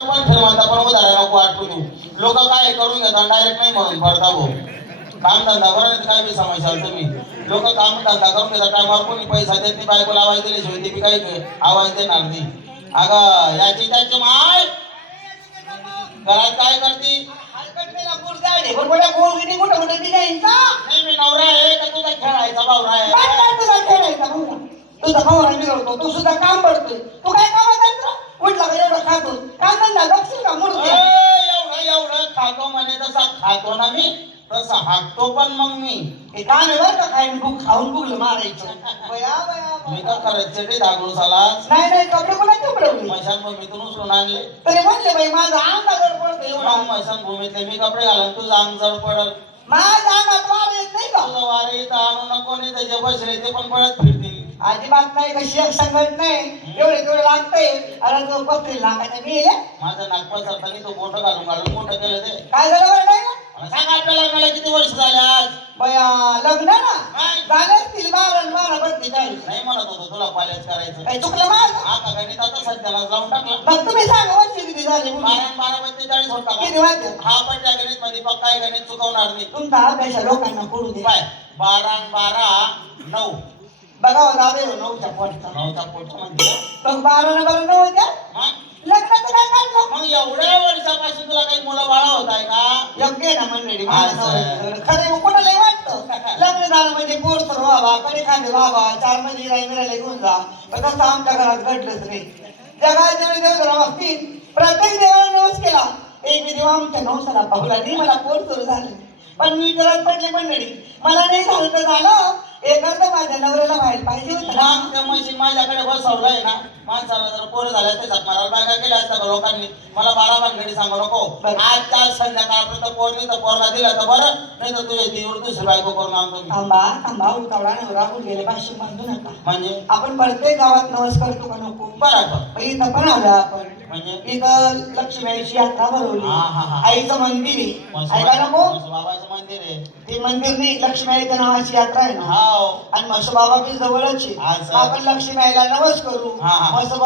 पण ठेवायचा पण उधारा नको आठवून देऊ. लोक काय करून घेतात डायरेक्ट नाही म्हणून भरता भाऊ. काम धंदा बरं काय बी समजशाल तुम्ही. लोक काम धंदा करून घेतात टायमावर कोणी पैसा देत नाही बायकोला आवाज दिली ती बी काही आवाज देणार नाही. अगं याची त्याची माय. घरात काय करती? नाही मी नवरा आहे का तुझा खेळायचा भावरा आहे तुझा भाऊ? राहिली होतो तू सुद्धा काम करतोय तू काय कामात उठला का एवढं खातो काम धंदा बघशील का ए, मुडते एवढं खातो म्हणे तसा खातो ना मी तसा हाकतो पण मग मी. हे काम आहे बरं का खाईन भूक खाऊन भुगलं मारायचं. बया, बया, मी. तर खरंच चेटी दागलो सालास नाही नाही कपडे कोणाचे उडवले मैशान भूमीतून उचलून आणले. तरी म्हणले बाई माझा अंग जड पडतो एवढा. मैशान भूमीतले मी कपडे घालून तुझं अंग जड पडल. माझ्या अंगात वार येत नाही का? तुझं वारे इथं आणू नको नाही त्याचे बसले ते पण पळत फिरतील. अजिबात नाही कशी एक संकट नाही. एवढे तेवढे लागतंय. अरे तो पत्री लागायचा मी. माझं नागपूर सरकारने तो मोठं घालून घालून मोठं केलं ते. काय झालं बरं नाही सांग आपल्याला मला किती वर्ष झाले आज? बया लग्न ना. झाले असतील बारा आणि बारा बत्तेचाळीस नाही म्हणत होतो तुला कॉलेज करायचं. काय चुकलं माझं? हा का गणित आता सध्याला जाऊन टाकला. मग तुम्ही सांगा वर्ष किती झाले? बारा होता. किती वाजले? हा पण त्या गणित मध्ये पक्का गणित चुकवणार नाही. तुमचा अभ्यास लोकांना पडू दे. बाय बारा बारा नऊ. बघा दादे नऊच्या पोटचा म्हणजे मग बारा ना बारा नऊ द्या मग लग्नाचं काय काढलं मग एवढ्या वर्षापासून तुला काही मुलं बाळा होत आहे का? योग्य आहे ना मंडळी. खरे कोणालाही वाटतं? लग्न झालं म्हणजे पोर तर व्हावा कडे खांदे व्हावा चारमध्ये राई मिळाले घेऊन जा. पण तसं आमच्या घरात घडलंच नाही. जगात जेवढे देव असतील प्रत्येक देवाला नवस केला. एक मी देव आमच्या नवसाला पाहुला नाही मला पोट सुरू झालं. पण मी घरात पडले मंडळी. मला नाही झालं तर झालं. एखादं माझ्या नवऱ्याला व्हायला पाहिजे होतं. ना मग ते मशीन माझ्याकडे बसवलंय ना. माणसाला जर पोरं झाल्या ते मारायला बायका केल्या असतात लोकांनी. मला बारा भानगडी सांगू नको. बरं. आज त्या संध्याकाळपर्यंत पोरली तर पोरला दिला तर बरं. नाही तर तुझ्या तीवर दुसरी बायको करून आणतो थांबा थांबा उतावळा नवरा गेले भाषण बांधू नका. म्हणजे? आपण प्रत्येक गावात नवस करतो का नको? बरोबर पण इथं पण आलो आपण. म्हणजे इथं लक्ष्मीची यात्रा भरवली. हा, हा, हा. आईचं मंदिर आहे. ऐका बाबाचं मंदिर आहे. ते मंदिर नाही लक्ष्मीआईच्या नावाची यात्रा आहे ना. हाव आणि म्हसोबाबा बी जवळच आहे. आपण लक्ष्मीआईला नवस करू. हा, हा. म्हसोबा